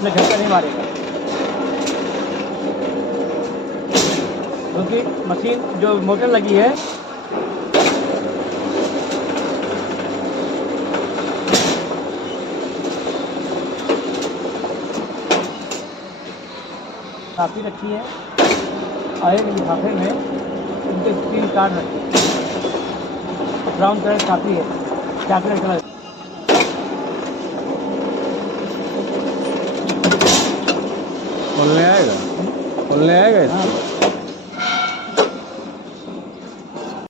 इसमें झटका नहीं मारेगा, क्योंकि मशीन जो मोटर लगी है काफ़ी रखी है और एक लिफाफे में उनके 3 कार्ड रखे, ब्राउन कलर काफ़ी है, चॉकलेट कलर। खोलने आएगा हाँ। इसको?